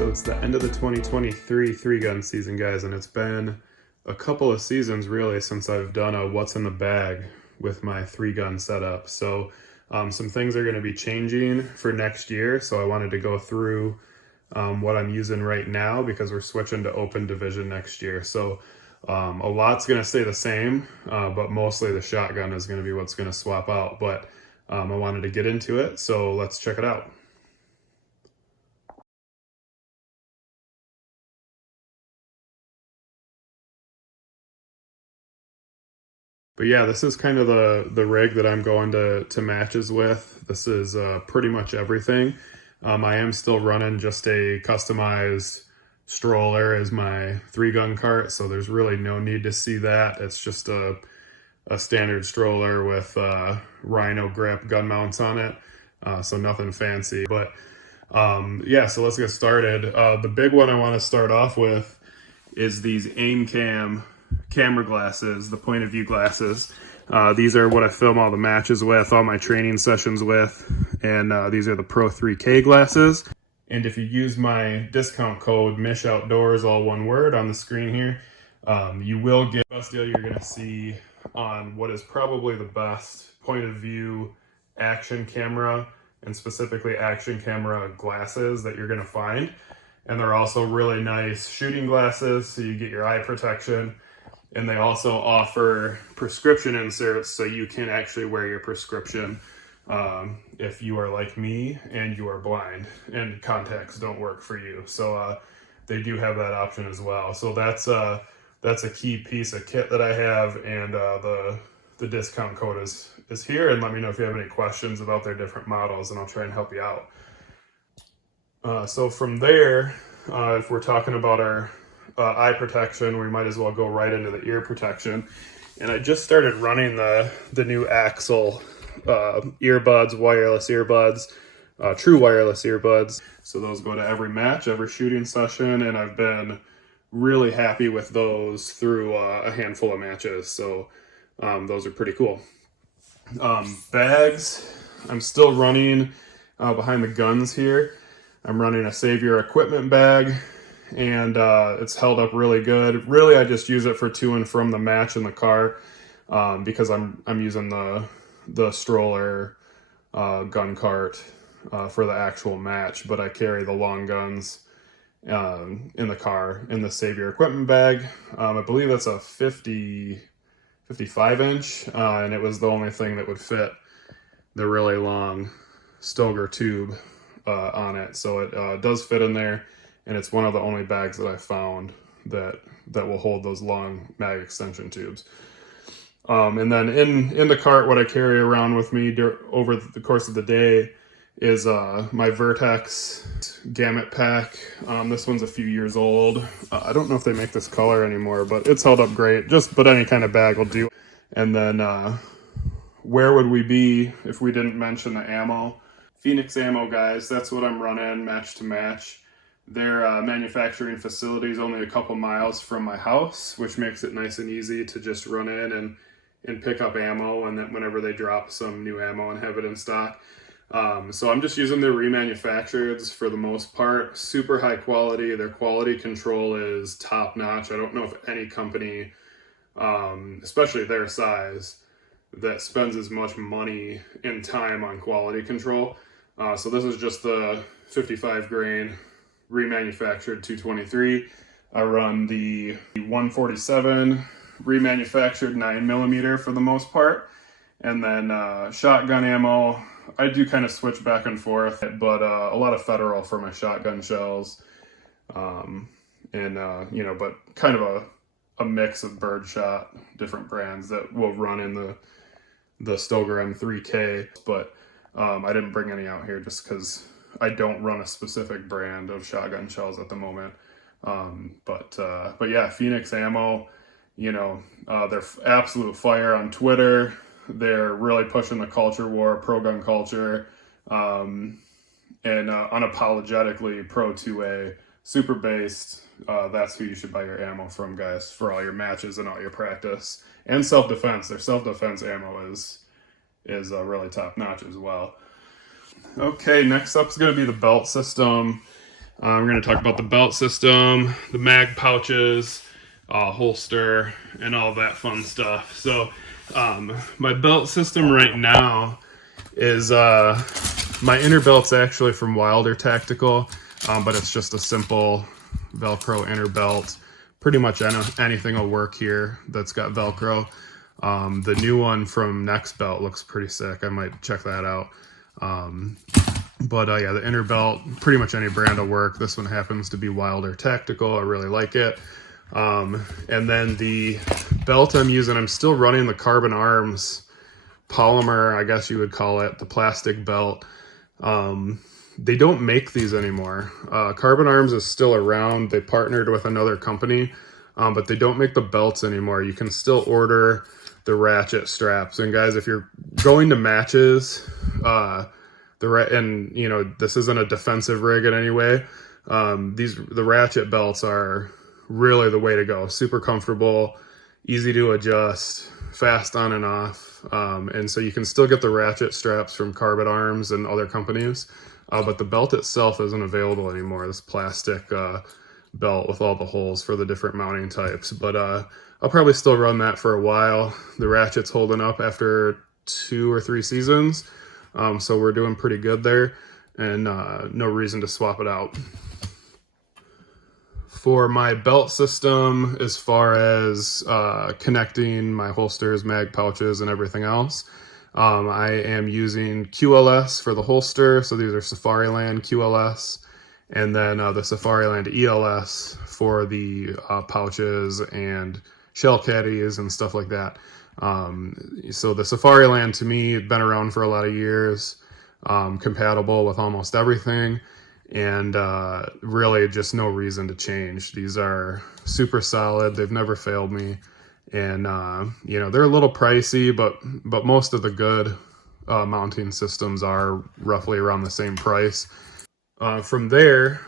So it's the end of the 2023 three-gun season, guys, and it's been a couple of seasons really since I've done a what's in the bag with my three-gun setup. So some things are going to be changing for next year, so I wanted to go through what I'm using right now because we're switching to open division next year. So a lot's going to stay the same, but mostly the shotgun is going to be what's going to swap out. But I wanted to get into it, so let's check it out. But yeah, this is kind of the rig that I'm going to matches with. This is pretty much everything. I am still running just a customized stroller as my three-gun cart, so there's really no need to see that. It's just a standard stroller with Rhino grip gun mounts on it, so nothing fancy. But yeah, so let's get started. The big one I want to start off with is these aim cam camera glasses, the point of view glasses. These are what I film all the matches with, all my training sessions with, and these are the Pro 3K glasses. And if you use my discount code MISH Outdoors, all one word, on the screen here, you will get the best deal you're going to see on what is probably the best point of view action camera, and specifically action camera glasses that you're going to find. And they're also really nice shooting glasses, so you get your eye protection. And they also offer prescription inserts, so you can actually wear your prescription if you are like me and you are blind and contacts don't work for you. So they do have that option as well. So that's a key piece of kit that I have, and the discount code is here. And let me know if you have any questions about their different models, and I'll try and help you out. So from there, if we're talking about our eye protection, we might as well go right into the ear protection. And I just started running the new Axle earbuds, wireless earbuds, true wireless earbuds. So those go to every match, every shooting session, and I've been really happy with those through a handful of matches. So those are pretty cool. Bags, I'm still running behind the guns here. I'm running a Savior equipment bag, and it's held up really good. Really, I just use it for to and from the match in the car because I'm using the stroller gun cart for the actual match, but I carry the long guns in the car in the Savior equipment bag. I believe that's a 55 inch, and it was the only thing that would fit the really long Stoeger tube on it, so it does fit in there. And it's one of the only bags that I found that will hold those long mag extension tubes. And then in the cart, what I carry around with me over the course of the day is my Vertex Gamut pack. This one's a few years old. I don't know if they make this color anymore, but it's held up great. But any kind of bag will do. And then where would we be if we didn't mention the ammo? Phoenix Ammo, guys. That's what I'm running match to match. Their manufacturing facility is only a couple miles from my house, which makes it nice and easy to just run in and pick up ammo, and then whenever they drop some new ammo and have it in stock. So I'm just using their remanufactureds for the most part. Super high quality. Their quality control is top notch. I don't know if any company, especially their size, that spends as much money and time on quality control. So this is just the 55 grain remanufactured 223. I run the 147 remanufactured 9mm for the most part, and then shotgun ammo. I do kind of switch back and forth, but a lot of Federal for my shotgun shells, and but kind of a mix of birdshot, different brands that will run in the Stoeger M3K, but I didn't bring any out here just because I don't run a specific brand of shotgun shells at the moment. But yeah, Phoenix Ammo, they're absolute fire on Twitter. They're really pushing the culture war, pro-gun culture, and unapologetically pro 2A, super based. That's who you should buy your ammo from, guys, for all your matches and all your practice. And self-defense. Their self-defense ammo is really top notch as well. Okay, next up is going to be the belt system. We're going to talk about the belt system, the mag pouches, holster, and all that fun stuff. So my belt system right now is my inner belt's actually from Wilder Tactical, but it's just a simple Velcro inner belt. Pretty much anything will work here that's got Velcro. The new one from Next Belt looks pretty sick. I might check that out. But yeah, the inner belt, pretty much any brand will work. This one happens to be Wilder Tactical. I really like it. And then the belt I'm using, I'm still running the Carbon Arms polymer, I guess you would call it, the plastic belt. They don't make these anymore. Carbon Arms is still around. They partnered with another company, but they don't make the belts anymore. You can still order the ratchet straps. And guys, if you're going to matches, and you know, this isn't a defensive rig in any way, the ratchet belts are really the way to go. Super comfortable, easy to adjust, fast on and off. And so you can still get the ratchet straps from Carbon Arms and other companies, but the belt itself isn't available anymore, this plastic belt with all the holes for the different mounting types. But I'll probably still run that for a while. The ratchet's holding up after 2 or 3 seasons, so we're doing pretty good there, and no reason to swap it out. For my belt system, as far as connecting my holsters, mag pouches, and everything else, I am using QLS for the holster. So these are Safariland QLS, and then the Safariland ELS for the pouches and shell caddies and stuff like that. So the Safariland, to me, had been around for a lot of years, compatible with almost everything, and really just no reason to change. These are super solid. They've never failed me. And, you know, they're a little pricey, but most of the good mounting systems are roughly around the same price. From there,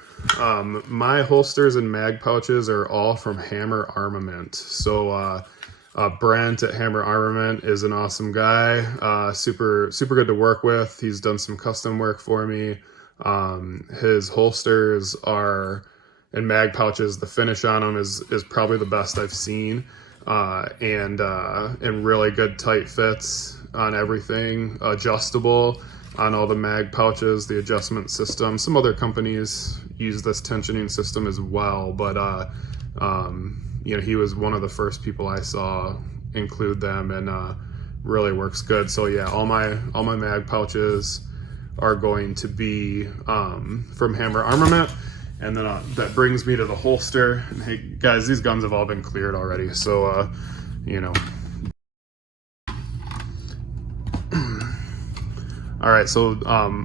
my holsters and mag pouches are all from Hammer Armament. So Brent at Hammer Armament is an awesome guy, super good to work with. He's done some custom work for me. His holsters and mag pouches, the finish on them is probably the best I've seen. And really good tight fits on everything, adjustable on all the mag pouches, the adjustment system. Some other companies use this tensioning system as well, but you know, he was one of the first people I saw include them, and really works good. So yeah, all my mag pouches are going to be from Hammer Armament. And then that brings me to the holster. And hey guys, these guns have all been cleared already, so you know. All right, so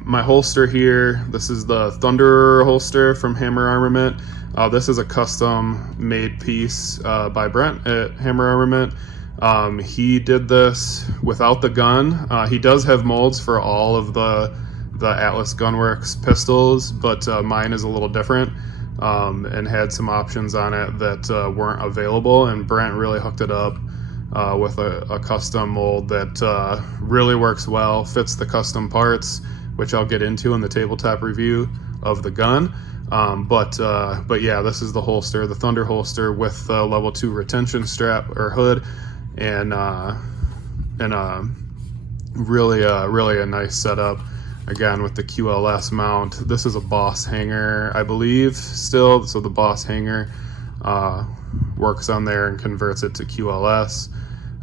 my holster here, this is the Thunder holster from Hammer Armament. This is a custom made piece by Brent at Hammer Armament. He did this without the gun. He does have molds for all of the Atlas Gunworks pistols, but mine is a little different, and had some options on it that weren't available, and Brent really hooked it up with a custom mold that really works well, fits the custom parts, which I'll get into in the tabletop review of the gun. But yeah, this is the holster, the Thunder holster with level 2 retention strap or hood, and really a nice setup. Again, with the QLS mount. This is a Boss hanger, I believe, still. So the Boss hanger works on there and converts it to QLS.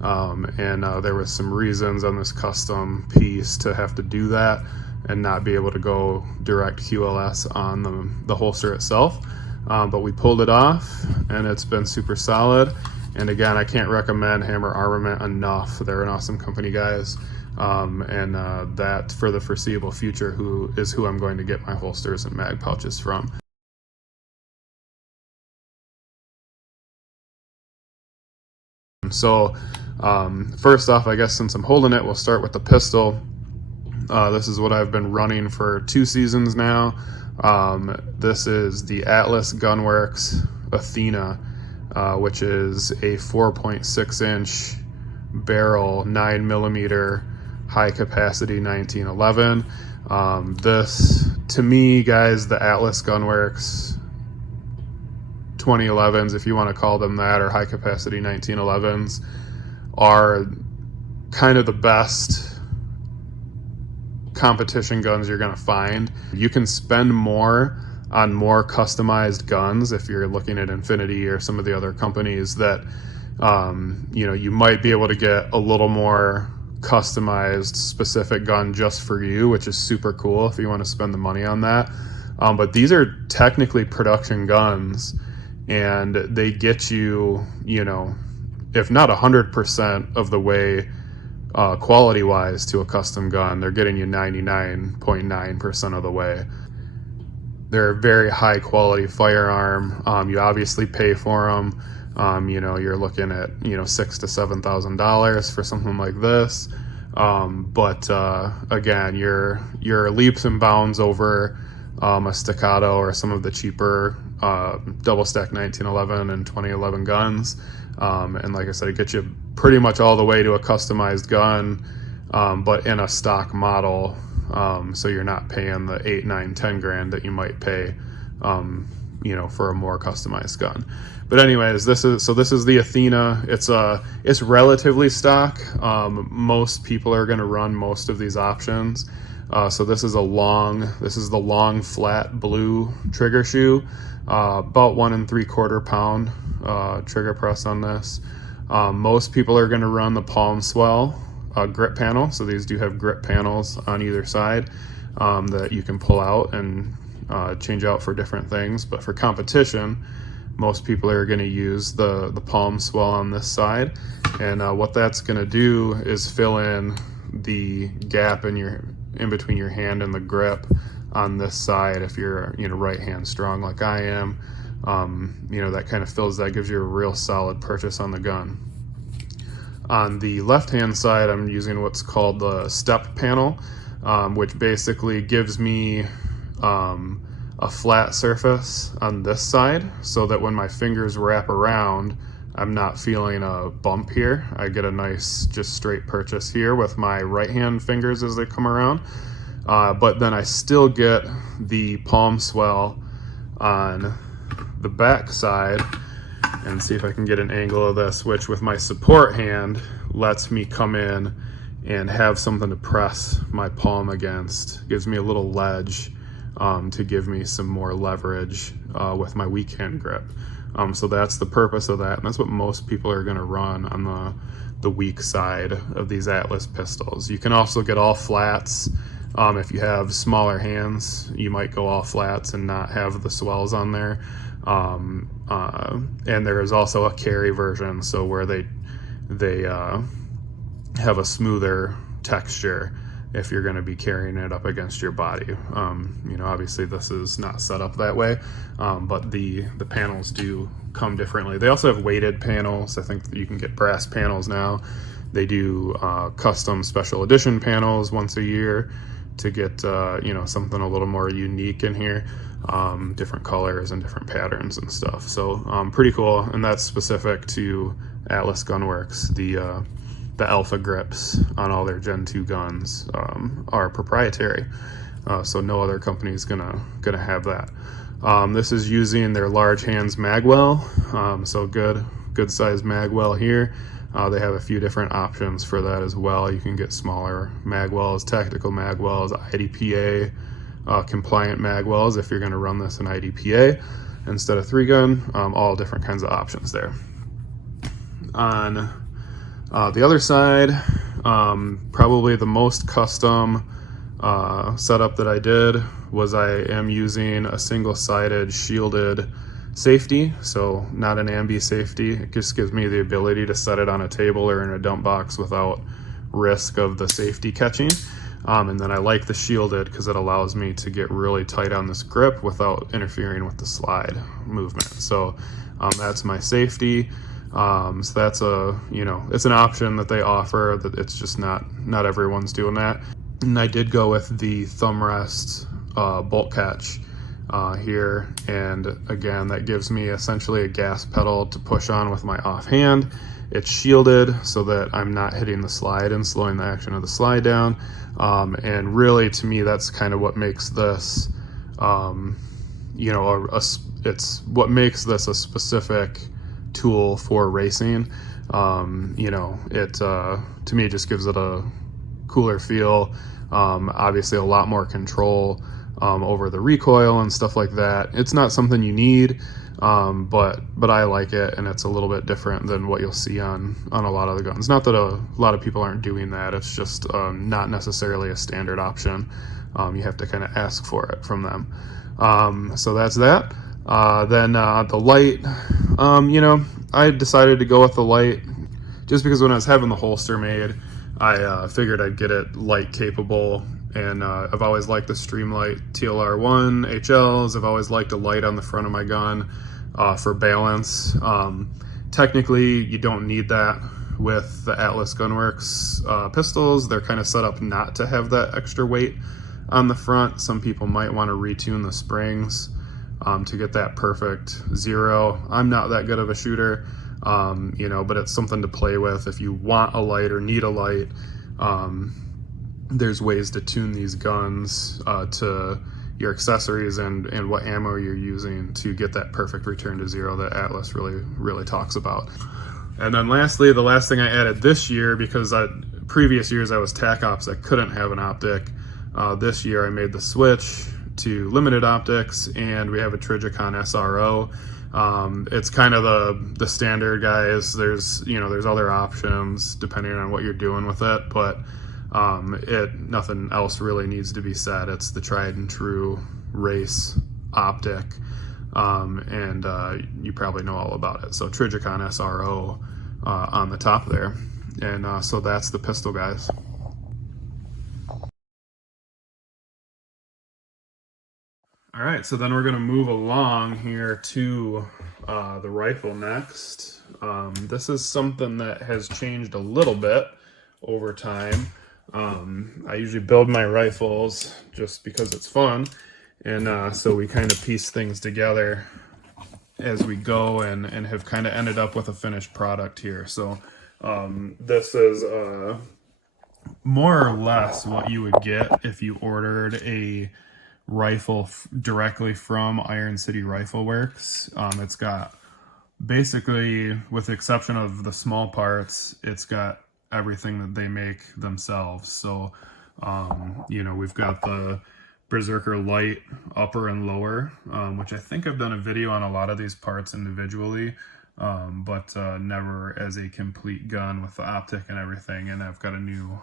And there was some reasons on this custom piece to have to do that and not be able to go direct QLS on the holster itself. But we pulled it off, and it's been super solid. And again, I can't recommend Hammer Armament enough. They're an awesome company, guys. And that for the foreseeable future who I'm going to get my holsters and mag pouches from. So first off, I guess since I'm holding it, we'll start with the pistol. This is what I've been running for 2 seasons now. This is the Atlas Gunworks Athena, which is a 4.6 inch barrel, 9mm high capacity 1911. This to me, guys, the Atlas Gunworks 2011s, if you want to call them that, or high capacity 1911s, are kind of the best competition guns you're going to find. You can spend more on more customized guns if you're looking at Infinity or some of the other companies that you might be able to get a little more customized specific gun just for you, which is super cool if you want to spend the money on that. But these are technically production guns, and they get you, if not 100% of the way quality wise to a custom gun, they're getting you 99.9% of the way. They're a very high quality firearm. You obviously pay for them. You're looking at $6,000 to $7,000 for something like this. But again, you're leaps and bounds over a Staccato or some of the cheaper double stack 1911 and 2011 guns. And like I said, it gets you pretty much all the way to a customized gun, but in a stock model. So you're not paying the 8, 9, 10 grand that you might pay, for a more customized gun. But anyways, this is the Athena. It's relatively stock. Most people are going to run most of these options. So this is the long flat blue trigger shoe, about 1 3/4 pound trigger press on this. Most people are going to run the palm swell grip panel. So these do have grip panels on either side that you can pull out and change out for different things. But for competition, most people are going to use the palm swell on this side, and what that's going to do is fill in the gap in between your hand and the grip on this side. If you're right hand strong like I am, that kind of fills that, gives you a real solid purchase on the gun. On the left hand side, I'm using what's called the step panel, which basically gives me a flat surface on this side, so that when my fingers wrap around, I'm not feeling a bump here. I get a nice just straight purchase here with my right hand fingers as they come around. But then I still get the palm swell on the back side, and see if I can get an angle of this, which with my support hand lets me come in and have something to press my palm against. Gives me a little ledge to give me some more leverage with my weak hand grip. So that's the purpose of that, and that's what most people are going to run on the weak side of these Atlas pistols. You can also get all flats. If you have smaller hands, you might go all flats and not have the swells on there. And there is also a carry version, so where they have a smoother texture if you're going to be carrying it up against your body. Obviously this is not set up that way, but the panels do come differently. They also have weighted panels. I think that you can get brass panels now. They do custom special edition panels once a year to get something a little more unique in here, different colors and different patterns and stuff. So pretty cool, and that's specific to Atlas Gunworks. The alpha grips on all their Gen 2 guns are proprietary, so no other company is gonna have that. This is using their large hands magwell, so good size magwell here. They have a few different options for that as well. You can get smaller magwells, tactical magwells, IDPA compliant magwells if you're going to run this in IDPA instead of 3-gun. All different kinds of options there. On the other side, probably the most custom setup that I did was I am using a single-sided shielded safety, so not an ambi safety. It just gives me the ability to set it on a table or in a dump box without risk of the safety catching. And then I like the shielded because it allows me to get really tight on this grip without interfering with the slide movement. So that's my safety. So that's it's an option that they offer, that it's just not everyone's doing that. And I did go with the thumb rest bolt catch here, and again, that gives me essentially a gas pedal to push on with my offhand. It's shielded so that I'm not hitting the slide and slowing the action of the slide down, and really, to me, that's kind of what makes this, you know, it's what makes this a specific tool for racing. You know, it to me just gives it a cooler feel, obviously a lot more control over the recoil and stuff like that. It's not something you need, but I like it, and it's a little bit different than what you'll see on a lot of the guns. Not that a lot of people aren't doing that, it's just not necessarily a standard option. You have to kind of ask for it from them. So that's that. Then the light, you know, I decided to go with the light just because when I was having the holster made, I figured I'd get it light capable, and I've always liked the Streamlight TLR1 HLs. I've always liked a light on the front of my gun for balance. Technically, you don't need that with the Atlas Gunworks pistols. They're kind of set up not to have that extra weight on the front. Some people might want to retune the springs to get that perfect zero. I'm not that good of a shooter, you know, but it's something to play with. If you want a light or need a light, there's ways to tune these guns to your accessories and what ammo you're using to get that perfect return to zero that Atlas really talks about. And then lastly, the last thing I added this year, because previous years I was TAC Ops, I couldn't have an optic. This year I made the switch to limited optics, and we have a Trijicon SRO. It's kind of the standard, guys. There's other options depending on what you're doing with it, but nothing else really needs to be said. It's the tried and true race optic, and you probably know all about it. So Trijicon SRO on the top there, and so that's the pistol, guys. All right, so then we're going to move along here to the rifle next. This is something that has changed a little bit over time. I usually build my rifles just because it's fun, and so we kind of piece things together as we go, and have kind of ended up with a finished product here. So this is more or less what you would get if you ordered a rifle directly from Iron City Rifle Works. It's got basically, with the exception of the small parts, it's got everything that they make themselves. So you know, we've got the Berserker Light upper and lower, which I think I've done a video on a lot of these parts individually, but never as a complete gun with the optic and everything. And I've got a new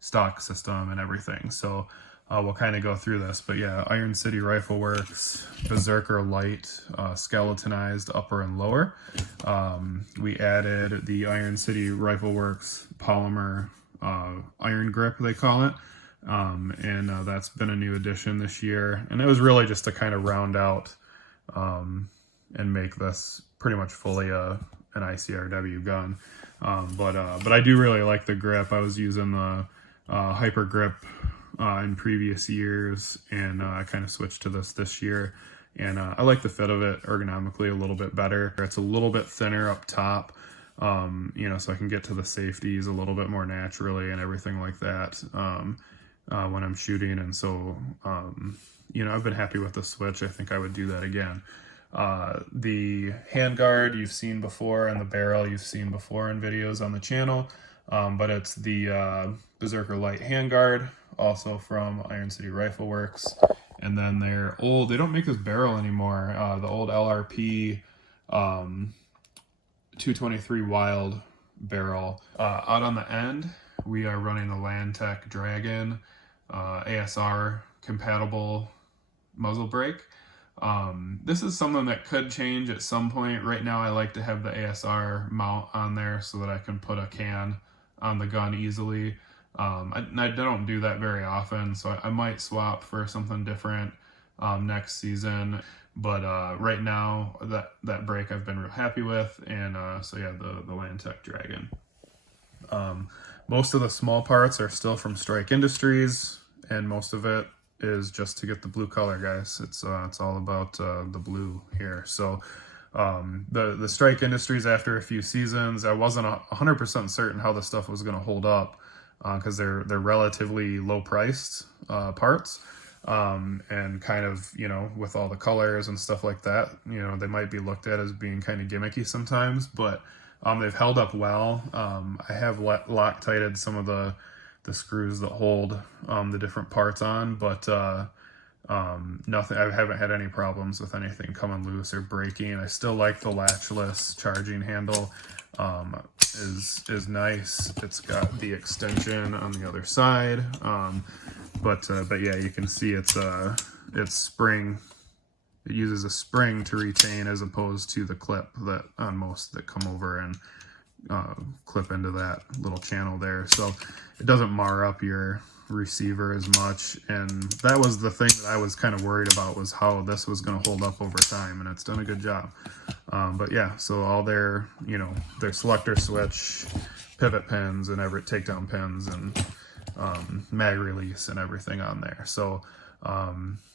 stock system and everything. So we'll kind of go through this, but yeah, Iron City Rifle Works, Berserker Light, skeletonized upper and lower. We added the Iron City Rifle Works polymer iron grip, they call it, and that's been a new addition this year. And it was really just to kind of round out and make this pretty much fully an ICRW gun. But I do really like the grip. I was using the Hyper Grip in previous years, and I kind of switched to this year, and I like the fit of it ergonomically a little bit better. It's a little bit thinner up top, you know, so I can get to the safeties a little bit more naturally and everything like that when I'm shooting. And so you know, I've been happy with the switch. I think I would do that again. The handguard you've seen before, and the barrel you've seen before in videos on the channel, but it's the Berserker Light handguard, also from Iron City Rifle Works. And then their old, they don't make this barrel anymore, the old LRP 223 Wild barrel. Out on the end, we are running the Landtech Dragon ASR compatible muzzle brake. This is something that could change at some point. Right now I like to have the ASR mount on there so that I can put a can on the gun easily. I don't do that very often, so I might swap for something different next season. But right now, that brake I've been real happy with, and so yeah, the Landtech Dragon. Most of the small parts are still from Strike Industries, and most of it is just to get the blue color, guys. It's all about the blue here. So the Strike Industries, after a few seasons, I wasn't 100% certain how the stuff was going to hold up, because they're relatively low priced parts, and kind of, you know, with all the colors and stuff like that, you know, they might be looked at as being kind of gimmicky sometimes, but they've held up well. I have Loctited some of the screws that hold the different parts on, but nothing. I haven't had any problems with anything coming loose or breaking. I still like the latchless charging handle. Is nice. It's got the extension on the other side, but yeah, you can see it's spring. It uses a spring to retain, as opposed to the clip that on most that come over and clip into that little channel there. So it doesn't mar up your receiver as much. And that was the thing that I was kind of worried about, was how this was going to hold up over time, and it's done a good job. But yeah, so all their, you know, their selector switch, pivot pins, and every takedown pins, and mag release and everything on there. So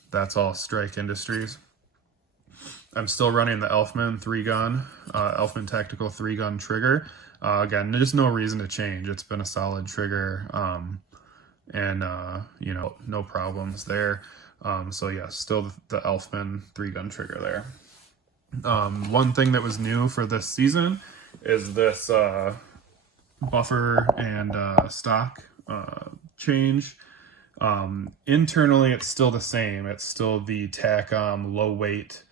that's all Strike Industries. I'm still running the Elfman 3-gun, Elfman Tactical 3-gun trigger. Again, there's no reason to change. It's been a solid trigger, and you know, no problems there. So yeah, still the Elfman 3-gun trigger there. One thing that was new for this season is this buffer and stock change. Internally, it's still the same. It's still the TACOM low weight,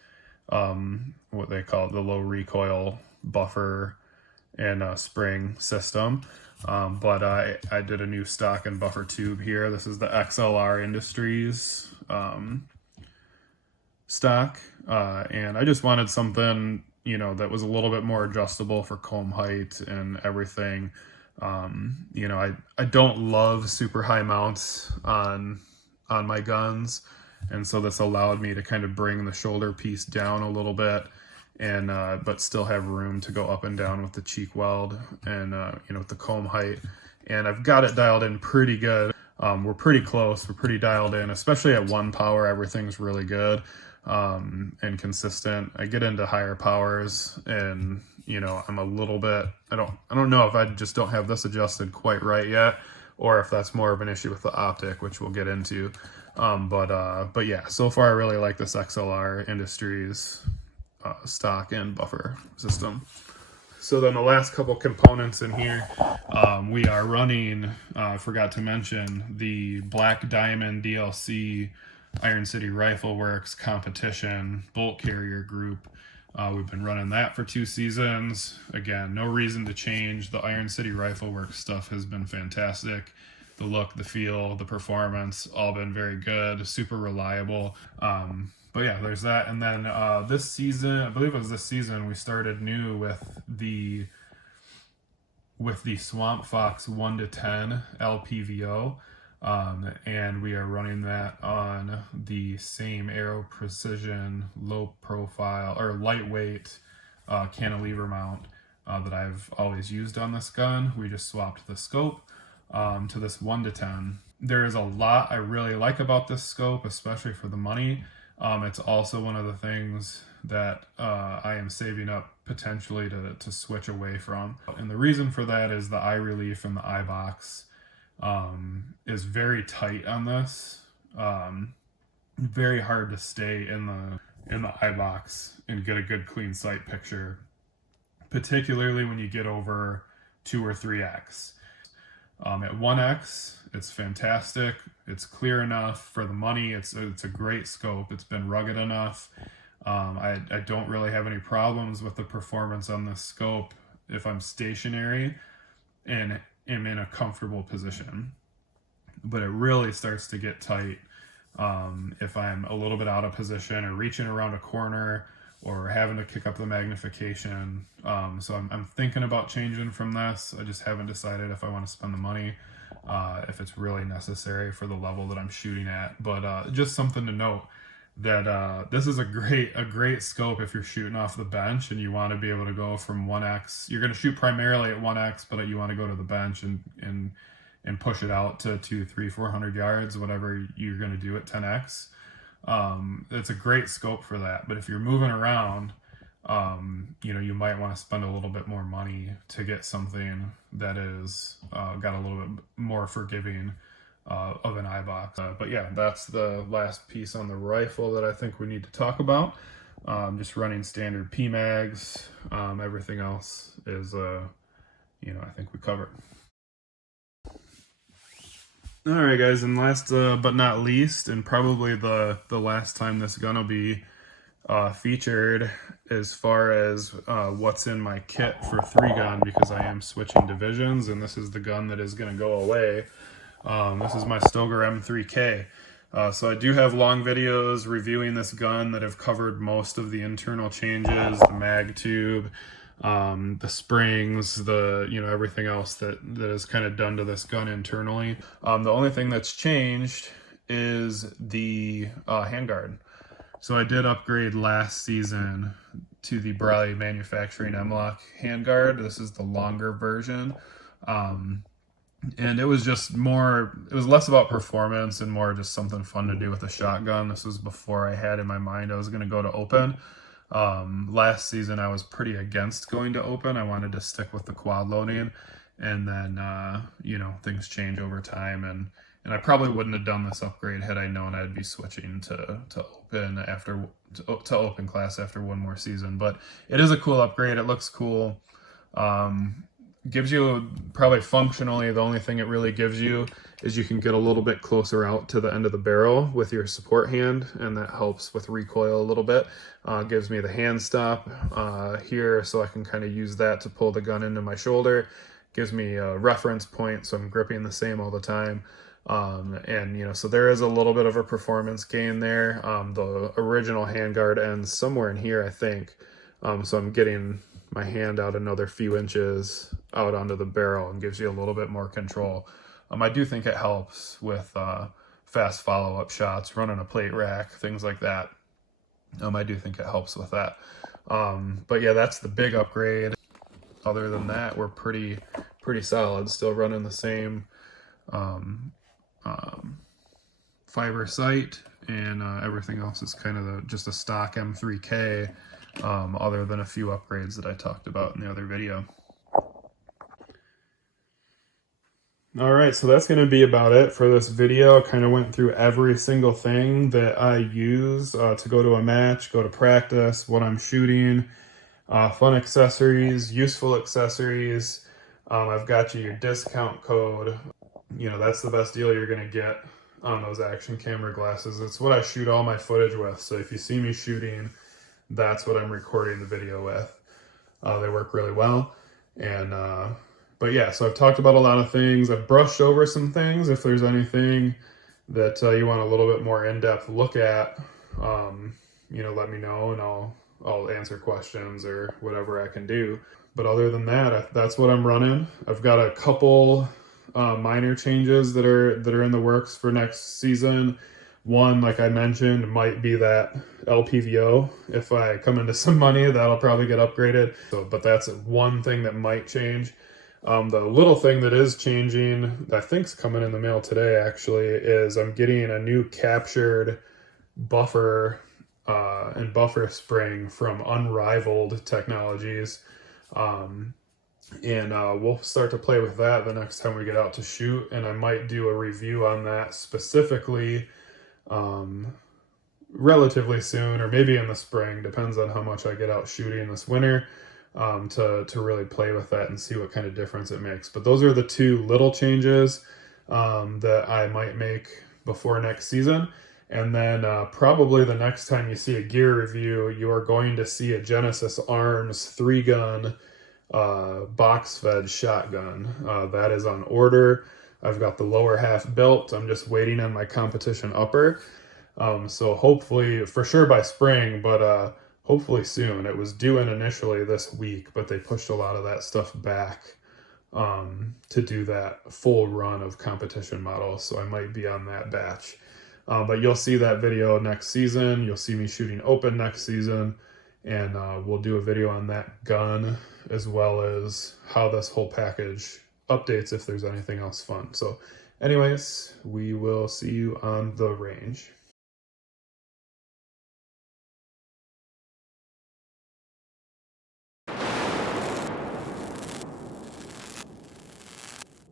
what they call it, the low recoil buffer and spring system. But I did a new stock and buffer tube here. This is the XLR Industries stock, and I just wanted something, you know, that was a little bit more adjustable for comb height and everything. You know, I don't love super high mounts on my guns, and so this allowed me to kind of bring the shoulder piece down a little bit, and but still have room to go up and down with the cheek weld and you know, with the comb height. And I've got it dialed in pretty good. We're pretty close. We're pretty dialed in, especially at 1 power. Everything's really good and consistent. I get into higher powers, and you know, I'm a little bit, I don't know if I just don't have this adjusted quite right yet, or if that's more of an issue with the optic, which we'll get into. But yeah, so far I really like this XLR Industries stock and buffer system. So then the last couple components in here, we are running, forgot to mention, the Black Diamond DLC Iron City Rifle Works competition bolt carrier group. We've been running that for 2 seasons. Again, no reason to change. The Iron City Rifle Works stuff has been fantastic. The look, the feel, the performance, all been very good, super reliable. But yeah, there's that. And then this season, I believe it was this season, we started new with the Swamp Fox 1-10 LPVO. And we are running that on the same Aero Precision low profile or lightweight cantilever mount that I've always used on this gun. We just swapped the scope to this 1-10. There is a lot I really like about this scope, especially for the money. It's also one of the things that I am saving up potentially to switch away from. And the reason for that is the eye relief and the eye box is very tight on this. Very hard to stay in the eye box and get a good clean sight picture, particularly when you get over 2 or 3x. At 1x, it's fantastic. It's clear enough for the money. It's a great scope. It's been rugged enough. I don't really have any problems with the performance on this scope if I'm stationary and am in a comfortable position. But it really starts to get tight if I'm a little bit out of position or reaching around a corner or having to kick up the magnification. So I'm thinking about changing from this. I just haven't decided if I want to spend the money, if it's really necessary for the level that I'm shooting at. But just something to note, that this is a great scope if you're shooting off the bench and you want to be able to go from 1x. You're going to shoot primarily at 1x, but you want to go to the bench and and push it out to 200, 300, 400 yards, whatever you're going to do at 10x. It's a great scope for that. But if you're moving around, you know, you might want to spend a little bit more money to get something that is got a little bit more forgiving of an eye box. But yeah, that's the last piece on the rifle that I think we need to talk about. Just running standard PMags. Everything else is, you know, I think we covered. All right, guys, and last but not least, and probably the last time this gun will be featured as far as what's in my kit for 3-gun, because I am switching divisions, and this is the gun that is going to go away. This is my Stoeger M3K. So I do have long videos reviewing this gun that have covered most of the internal changes, the mag tube, the springs, the, you know, everything else that is kind of done to this gun internally. The only thing that's changed is the handguard. So I did upgrade last season to the Briley Manufacturing M-Lock handguard. This is the longer version. And it was just more, it was less about performance and more just something fun to do with a shotgun. This was before I had in my mind I was going to go to open. Last season I was pretty against going to open. I wanted to stick with the quad loading, and then, you know, things change over time, and I probably wouldn't have done this upgrade had I known I'd be switching to open after to open class after one more season. But it is a cool upgrade. It looks cool. Gives you probably functionally, the only thing it really gives you is you can get a little bit closer out to the end of the barrel with your support hand, and that helps with recoil a little bit. Gives me the hand stop here, so I can kind of use that to pull the gun into my shoulder. Gives me a reference point, so I'm gripping the same all the time. And, you know, so there is a little bit of a performance gain there. The original handguard ends somewhere in here, I think. So I'm getting my hand out another few inches out onto the barrel and gives you a little bit more control. I do think it helps with fast follow-up shots, running a plate rack, things like that. I do think it helps with that. But yeah, that's the big upgrade. Other than that, we're pretty solid. Still running the same fiber sight, and everything else is kind of just a stock M3K, other than a few upgrades that I talked about in the other video. All right, so that's going to be about it for this video. Kind of went through every single thing that I use to go to a match, go to practice, what I'm shooting, fun accessories, useful accessories. I've got you your discount code. You know, that's the best deal you're going to get on those action camera glasses. It's what I shoot all my footage with. So if you see me shooting, that's what I'm recording the video with. They work really well. And, but yeah, so I've talked about a lot of things. I've brushed over some things. If there's anything that you want a little bit more in-depth look at, you know, let me know, and I'll answer questions or whatever I can do. But other than that, that's what I'm running. I've got a couple minor changes that are in the works for next season. One, like I mentioned, might be that LPVO. If I come into some money, that'll probably get upgraded. So, but that's one thing that might change. The little thing that is changing, I think's coming in the mail today actually, is I'm getting a new captured buffer and buffer spring from Unrivaled Technologies. And we'll start to play with that the next time we get out to shoot, and I might do a review on that specifically relatively soon, or maybe in the spring, depends on how much I get out shooting this winter, to really play with that and see what kind of difference it makes. But those are the two little changes that I might make before next season. And then probably the next time you see a gear review, you are going to see a Genesis Arms 3-gun box-fed shotgun. That is on order. I've got the lower half built. I'm just waiting on my competition upper. So hopefully, for sure by spring, but hopefully soon. It was due in initially this week, but they pushed a lot of that stuff back to do that full run of competition models. So I might be on that batch. But you'll see that video next season. You'll see me shooting open next season. And we'll do a video on that gun, as well as how this whole package updates if there's anything else fun. So anyways, we will see you on the range.